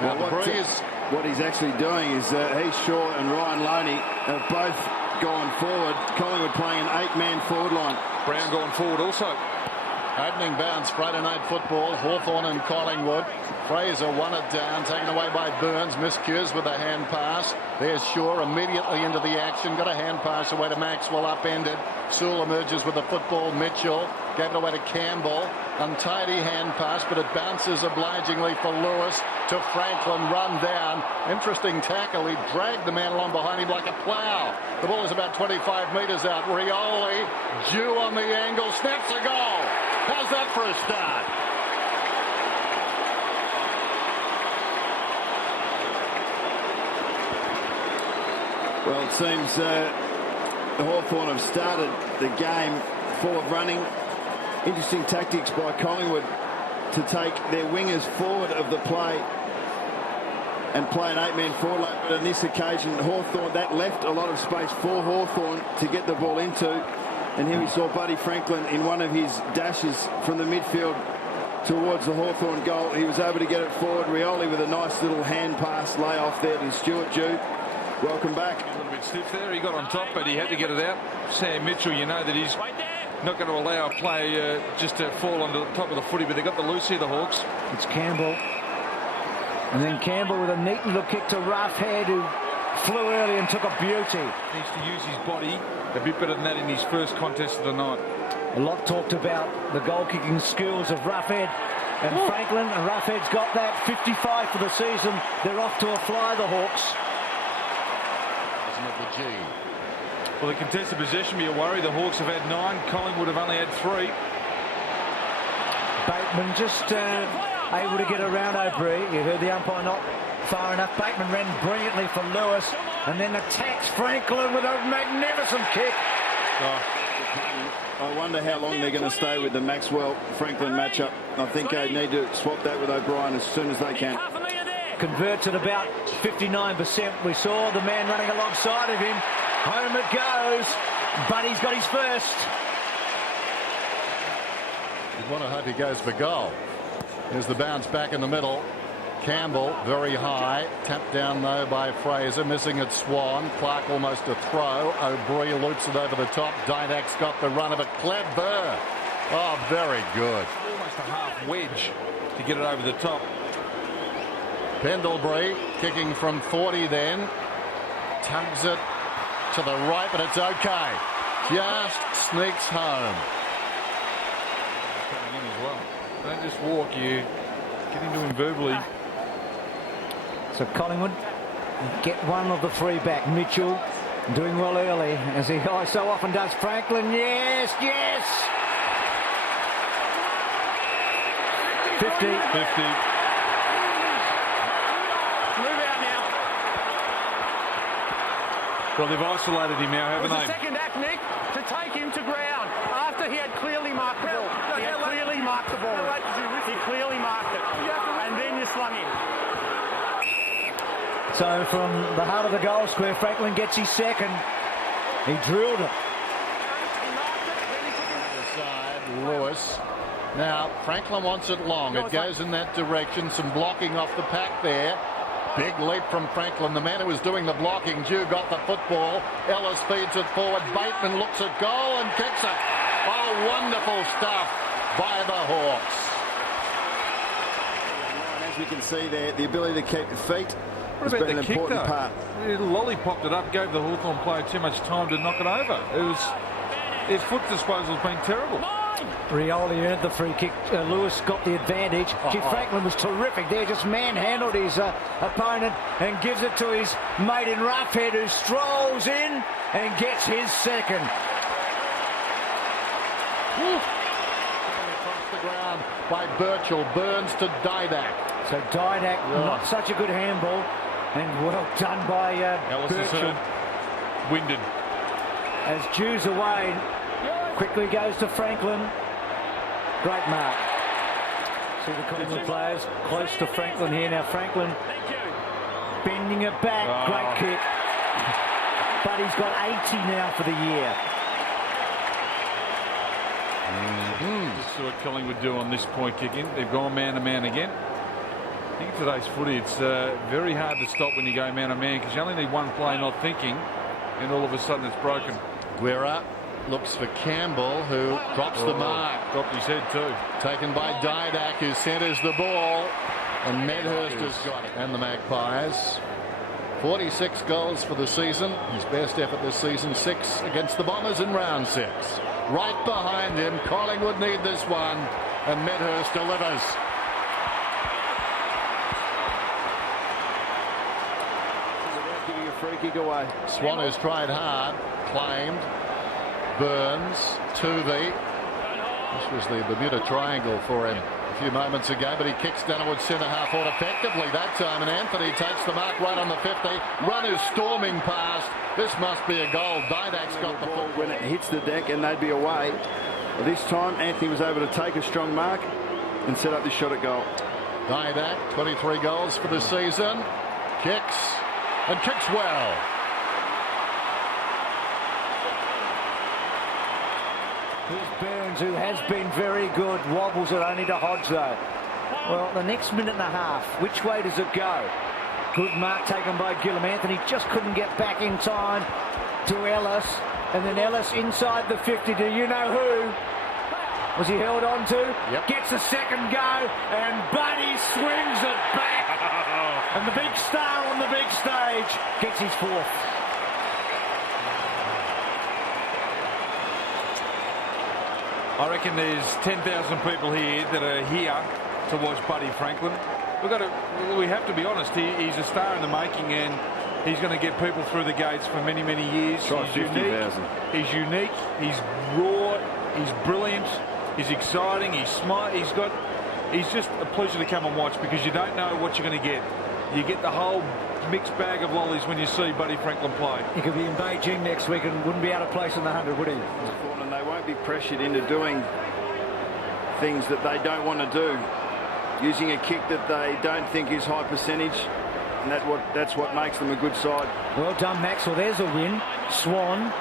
Now what he's actually doing is Heath Shaw and Ryan Loney have both gone forward. Collingwood playing an 8-man forward line. Brown going forward also. Opening bounce, Friday night football, Hawthorn and Collingwood. Fraser won it down, taken away by Burns. Miscues with a hand pass. There's Shaw immediately into the action. Got a hand pass away to Maxwell, upended. Sewell emerges with the football. Mitchell gave it away to Campbell. Untidy hand pass, but it bounces obligingly for Lewis to Franklin, run down. Interesting tackle. He dragged the man along behind him like a plough. The ball is about 25 metres out. Rioli, due on the angle, snaps a goal. How's that for a start? Well, it seems Hawthorn have started the game forward running. Interesting tactics by Collingwood to take their wingers forward of the play and play an 8-man forward line. But on this occasion, Hawthorn, that left a lot of space for Hawthorn to get the ball into. And here we saw Buddy Franklin in one of his dashes from the midfield towards the Hawthorn goal. He was able to get it forward. Rioli with a nice little hand pass layoff there to Stuart Dew. Welcome back. A little bit stiff there. He got on top, but he had to get it out. Sam Mitchell, you know that he's not going to allow a play just to fall onto the top of the footy, but they got the loose here, the Hawks. It's Campbell. And then Campbell with a neat little kick to Roughhead, who flew early and took a beauty. Needs to use his body a bit better than that in his first contest of the night. A lot talked about the goal-kicking skills of Roughhead and Franklin, and Roughhead's got that. 55 for the season. They're off to a fly, the Hawks. Well, the contested possession be a worry. The Hawks have had 9. Collingwood have only had 3. Bateman just able to get around O'Brien. You heard the umpire not far enough. Bateman ran brilliantly for Lewis and then attacks Franklin with a magnificent kick. I wonder how long they're going to stay with the Maxwell-Franklin matchup. I think they need to swap that with O'Brien as soon as they can. Converts at about 59%. We saw the man running alongside of him. Home it goes, but he's got his first. You want to hope he goes for goal. There's the bounce back in the middle. Campbell very high, tapped down though by Fraser, missing at Swan. Clark almost a throw. O'Brien loops it over the top. Didak's got the run of it. Clever. Oh, very good. Almost a half wedge to get it over the top. Pendlebury kicking from 40 then. Tugs it to the right, but it's okay. Just sneaks home. Coming in as well. Don't just walk, you get into him verbally. So Collingwood get one of the 3 back. Mitchell doing well early, as he so often does. Franklin, yes, yes. 50. Well, they've isolated him now, haven't they? The second act, Nick, to take him to ground after he had clearly marked the ball. He clearly marked the ball. He clearly marked it. And then you slung him. So from the heart of the goal square, Franklin gets his second. He drilled it. Lewis. Now, Franklin wants it long. It goes in that direction. Some blocking off the pack there. Big leap from Franklin. The man who was doing the blocking, Dew, got the football. Ellis feeds it forward. Bateman looks at goal and kicks it. Oh, wonderful stuff by the Hawks. As we can see there, the ability to keep the feet has been an important part. He lollipopped it up, gave the Hawthorn player too much time to knock it over. His foot disposal has been terrible. Rioli earned the free kick. Lewis got the advantage. Franklin was terrific there, just manhandled his opponent and gives it to his mate in Roughhead, who strolls in and gets his second. Across the ground by Birchall. Burns to Didak. So Didak, not such a good handball, and well done by Birchall. Winded. As Dew's away, quickly goes to Franklin. Great mark. See the Collingwood players close to Franklin here. Now Franklin bending it back. Great kick. But he's got 80 now for the year. This is what Collingwood do on this point kicking. They've gone man to man again. I think today's footy, it's very hard to stop when you go man-to-man because you only need one play not thinking and all of a sudden it's broken. Guerra looks for Campbell, who drops the mark. Dropped his head too. Taken by Didak, who centres the ball. And Medhurst has got it. And the Magpies. 46 goals for the season. His best effort this season, 6 against the Bombers in round 6. Right behind him, Collingwood need this one. And Medhurst delivers. Giving a free kick away. Swan has tried hard. Claimed. Burns. Tuvey. This was the Bermuda Triangle for him a few moments ago, but he kicks downwards centre half forward effectively that time, and Anthony takes the mark right on the 50. Runners storming past. This must be a goal. Didak's got the ball when it hits the deck, and they'd be away. Well, this time Anthony was able to take a strong mark and set up this shot at goal. Didak, 23 goals for the season. Kicks and kicks well. Here's Burns, who has been very good. Wobbles it only to Hodge, though. Well, the next minute and a half, which way does it go? Good mark taken by Gillum. Anthony just couldn't get back in time to Ellis. And then Ellis inside the 50. Do you know who? Was he held on to? Yep. Gets a second go, and Buddy swings it back. And the big star on the big stage gets his 4th. I reckon there's 10,000 people here that are here to watch Buddy Franklin. We have to be honest. He's a star in the making, and he's going to get people through the gates for many, many years. He's unique. He's unique. He's raw. He's brilliant. He's exciting. He's smart. He's just a pleasure to come and watch because you don't know what you're going to get. You get the whole mixed bag of lollies when you see Buddy Franklin play. He could be in Beijing next week and wouldn't be out of place in the 100, would he? And they won't be pressured into doing things that they don't want to do, using a kick that they don't think is high percentage, and that's what makes them a good side. Well done, Maxwell. There's a win. Swan,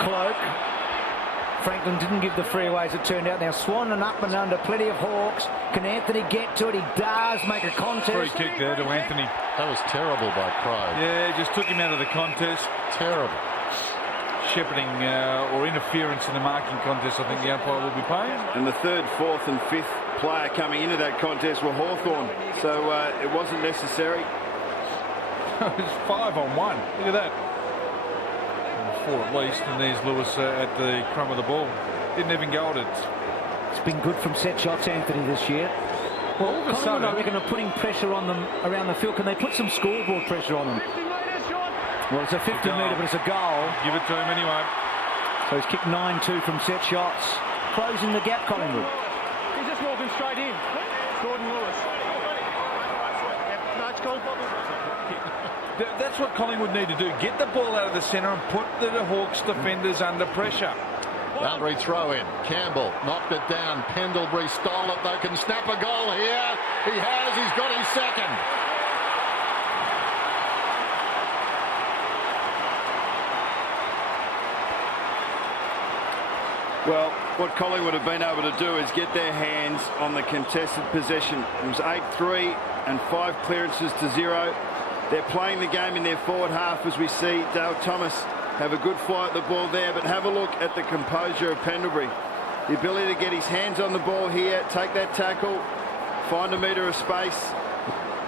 Cloak. Franklin didn't give the free away as it turned out. Now Swan and up and under, plenty of Hawks. Can Anthony get to it? He does make a contest. Free kick there to Anthony. That was terrible by Crow. Yeah, just took him out of the contest. Terrible. Shepherding or interference in the marking contest, I think the umpire will be paying. And the 3rd, 4th and 5th player coming into that contest were Hawthorn, so it wasn't necessary. It was 5 on 1. Look at that. 4 at least, and there's Lewis at the crumb of the ball. Didn't even go at it. It's been good from set shots, Anthony, this year. Well, all of a sudden, I reckon, are putting pressure on them around the field. Can they put some scoreboard pressure on them? Well, it's a 50-metre, but it's a goal. Give it to him anyway. So he's kicked 9-2 from set shots. Closing the gap, Collingwood. He's just walking straight in. Gordon Lewis. No, it's goal. That's what Collingwood need to do. Get the ball out of the centre and put the Hawks defenders under pressure. Boundary throw in. Campbell knocked it down. Pendlebury stole it, though. Can snap a goal here. He has. He's got his second. Well, what Collingwood have been able to do is get their hands on the contested possession. It was 8-3 and 5 clearances to 0. They're playing the game in their forward half as we see Dale Thomas have a good fly at the ball there, but have a look at the composure of Pendlebury. The ability to get his hands on the ball here, take that tackle, find a metre of space.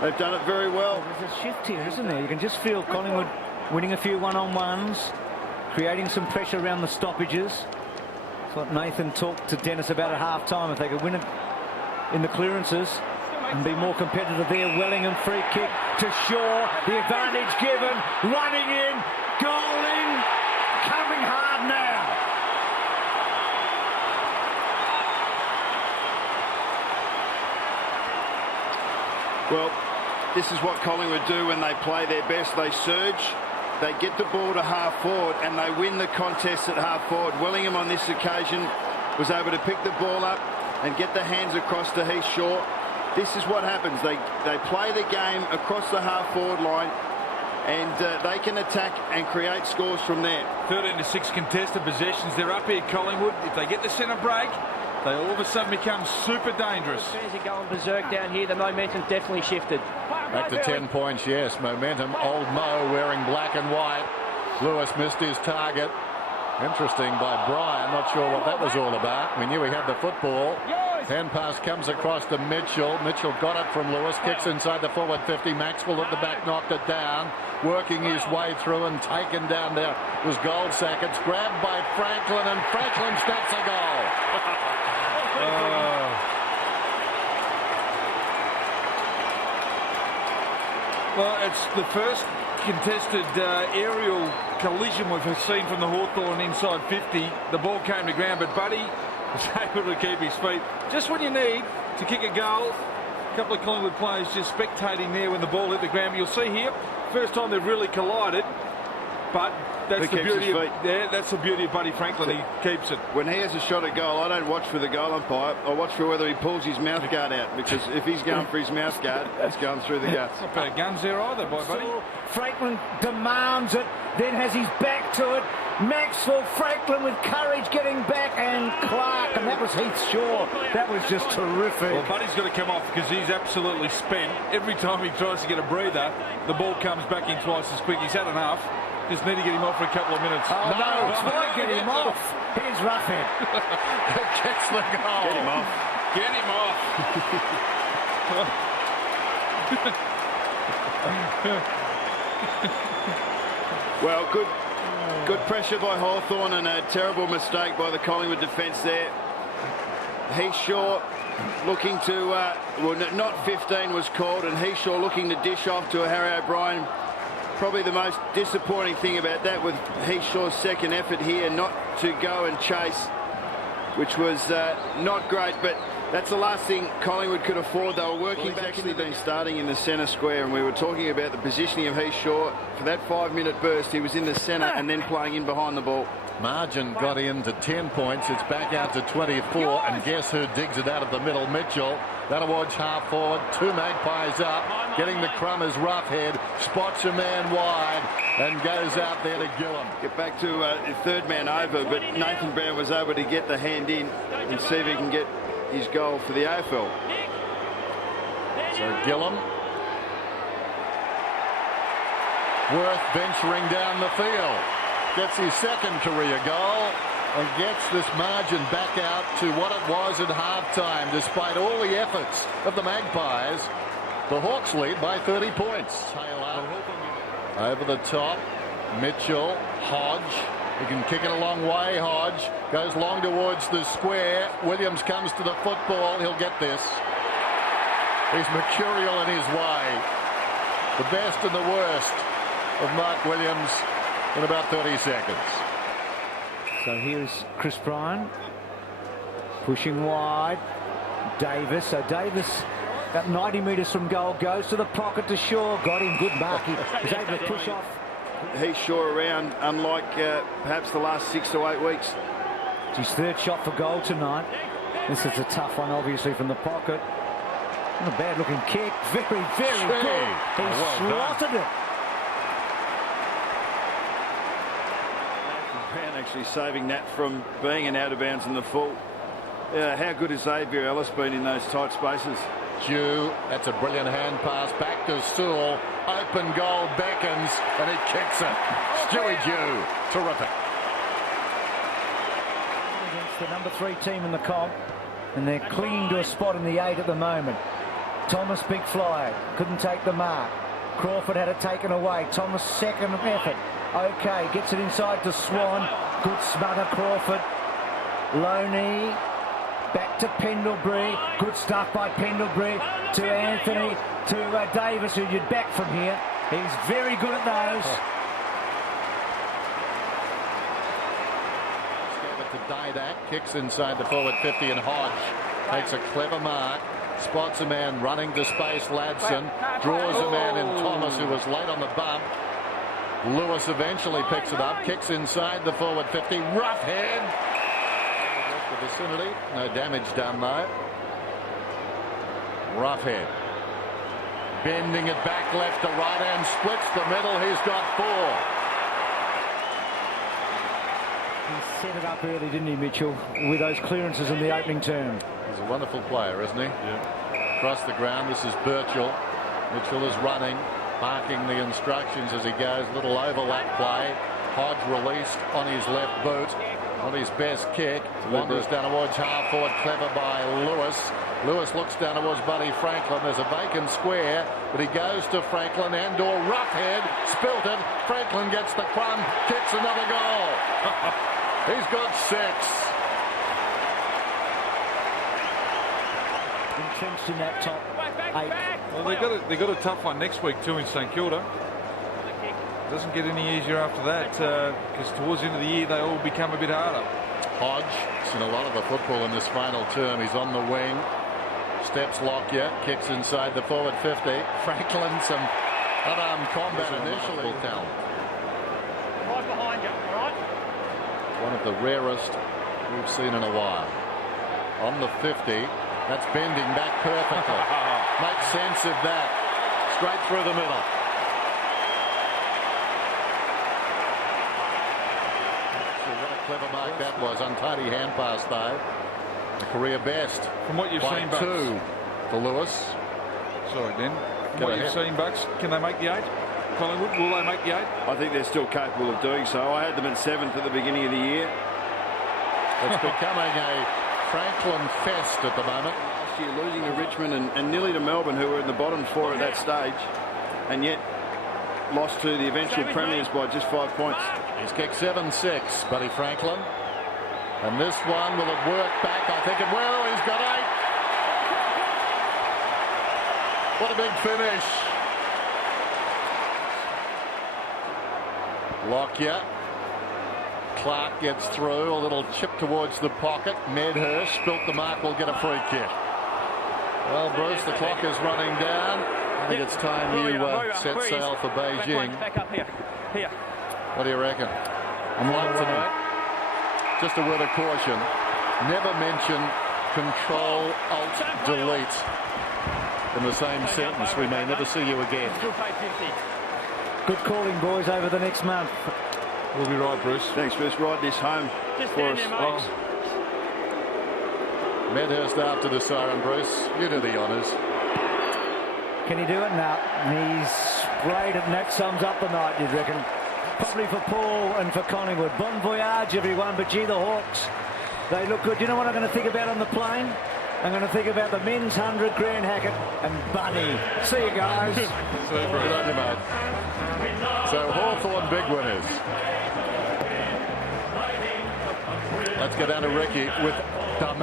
They've done it very well. There's a shift here, isn't there? You can just feel Collingwood winning a few one-on-ones, creating some pressure around the stoppages. It's what Nathan talked to Dennis about at half-time. If they could win it in the clearances and be more competitive there. Wellingham free kick to Shaw. The advantage given. Running in. Goaling. Coming hard now. Well, this is what Collingwood do when they play their best. They surge. They get the ball to half forward and they win the contest at half forward. Wellingham on this occasion was able to pick the ball up and get the hands across to Heath Shaw. This is what happens. They play the game across the half-forward line, and they can attack and create scores from there. 13-6 contested possessions. They're up here, Collingwood. If they get the centre break, they all of a sudden become super dangerous. Fans are going berserk down here. The momentum's definitely shifted. Back to 10 points, yes. Momentum. Old Mo wearing black and white. Lewis missed his target. Interesting by Brian. Not sure what that was all about. We knew he had the football. Hand pass comes across to Mitchell. Mitchell got it from Lewis. Kicks inside the forward 50. Maxwell at the back knocked it down. Working his way through and taken down there was Goldsack. It's grabbed by Franklin, and Franklin snaps a goal. Well, it's the first contested aerial collision we've seen from the Hawthorn inside 50. The ball came to ground, but Buddy was able to keep his feet. Just when you need to kick a goal, a couple of Collingwood players just spectating there when the ball hit the ground. You'll see here, first time they've really collided, but that's the beauty of, that's the beauty of Buddy Franklin. He keeps it. When he has a shot at goal, I don't watch for the goal umpire. I watch for whether he pulls his mouth guard out, because if he's going for his mouth guard, it's going through the guts. Not bad guns there either by Buddy. Franklin demands it, then has his back to it. Maxwell, Franklin with courage getting back, and Clark, and that was Heath Shaw. That was just terrific. Well, Buddy's got to come off because he's absolutely spent. Every time he tries to get a breather, the ball comes back in twice as quick. He's had enough. Just need to get him off for a couple of minutes. Oh, no, it's not get him off. Here's Roughhead. Gets the goal. Get him off. Get him off. Well, good pressure by Hawthorn, and a terrible mistake by the Collingwood defence there. Heath-Shaw looking to, well, not 15 was called, and Heath-Shaw looking to dish off to a Harry O'Brien. Probably the most disappointing thing about that with Heath-Shaw's second effort here, not to go and chase, which was not great, but that's the last thing Collingwood could afford. They were working back. Actually been starting in the centre square, and we were talking about the positioning of Heath-Shaw. For that 5-minute burst, he was in the centre and then playing in behind the ball. Margin got into 10 points. It's back out to 24, and guess who digs it out of the middle? Mitchell. That awards half forward. 2 Magpies up. Getting the crumb is Roughhead. Spots a man wide and goes out there to Gillum. Get back to the third man over, but Nathan Brown was able to get the hand in and see if he can get his goal for the AFL. So Gillum. Worth venturing down the field. Gets his second career goal and gets this margin back out to what it was at halftime. Despite all the efforts of the Magpies, the Hawks lead by 30 points. Taylor over the top. Mitchell, Hodge. He can kick it a long way. Hodge goes long towards the square. Williams comes to the football. He'll get this. He's mercurial in his way. The best and the worst of Mark Williams in about 30 seconds. So here's Chris Bryan pushing wide. Davis. So Davis, about 90 metres from goal, goes to the pocket to Shaw. Got him. Good mark. He was able to push off. He's Shaw around, unlike perhaps the last 6 to 8 weeks. It's his third shot for goal tonight. This is a tough one, obviously, from the pocket. Not a bad-looking kick. Very, very good. He slotted it. Brown actually saving that from being an out of bounds in the full. How good has Xavier Ellis been in those tight spaces? Jew, that's a brilliant hand pass back to Sewell. Open goal beckons and he kicks it. Stewie Jew, terrific. Against the number 3 team in the comp, and they're clinging to a spot in the 8 at the moment. Thomas, big flyer, couldn't take the mark. Crawford had it taken away. Thomas, second effort. Okay, gets it inside to Swan. Good smother, Crawford. Loney. Back to Pendlebury. Good stuff by Pendlebury. To Anthony. To Davis, who you'd back from here. He's very good at those. Gave it to Didak. Kicks inside the forward 50, and Hodge takes a clever mark. Spots a man running to space. Ladson draws a man in Thomas, who was late on the bump. Lewis eventually picks it up. Kicks inside the forward 50. Roughhead. The vicinity. No damage done though. Roughhead. Bending it back left to right and splits the middle. He's got 4. He set it up early, didn't he, Mitchell, with those clearances in the opening term. He's a wonderful player, isn't he? Yeah. Across the ground, this is Birchall. Mitchell is running, barking the instructions as he goes. Little overlap play. Hodge released on his left boot, on his best kick. Wanders down towards half forward, clever by Lewis. Lewis looks down towards Buddy Franklin. There's a vacant square, but he goes to Franklin. Andor roughhead, spilt it. Franklin gets the crumb, kicks another goal. He's got 6. Entrenched in that top 8. Well, they got a tough one next week too in St Kilda. Doesn't get any easier after that because towards the end of the year they all become a bit harder. Hodge seen a lot of the football in this final term. He's on the wing, steps Lockyer, kicks inside the forward 50. Franklin, some unarmed combat initially. Talent. Right behind you, all right? One of the rarest we've seen in a while. On the 50, that's bending back perfectly. Makes sense of that. Straight through the middle. Clever mark that was. Untidy hand pass though. A career best. From what you've seen, Bucks. 2 for Lewis. Sorry, Den. From Go what ahead. you've seen, Bucks, can they make the 8? Collingwood, will they make the 8? I think they're still capable of doing so. I had them in 7th at the beginning of the year. It's becoming a Franklin fest at the moment. Last year losing to Richmond and nearly to Melbourne, who were in the bottom 4 at that stage, and yet lost to the eventual premiers by just 5 points. He's kicked 7-6, Buddy Franklin. And this one, will it work back? I think it will. He's got 8. What a big finish. Lockyer. Clark gets through. A little chip towards the pocket. Medhurst spilt the mark. Will get a free kick. Well, Bruce, the clock is running down. I think it's time you set sail for Beijing. Back up here. Here. What do you reckon? I'm on tonight. Just a word of caution. Never mention Control Alt Delete in the same sentence. We may never see you again. Still pay 50. Good calling, boys, over the next month. We'll be right, Bruce. Thanks, Bruce. Ride this home for us. Oh, Medhurst after the siren, Bruce. You do the honours. Can he do it? No. He's sprayed it, and that sums up the night, you'd reckon. Probably for Paul and for Collingwood. Bon voyage, everyone. But gee, the Hawks, they look good. You know what I'm going to think about on the plane? I'm going to think about the men's 100, Grant Hackett and Bunny. See you guys. Good on you, mate. So Hawthorn big winners. Let's go down to Ricky with Dame.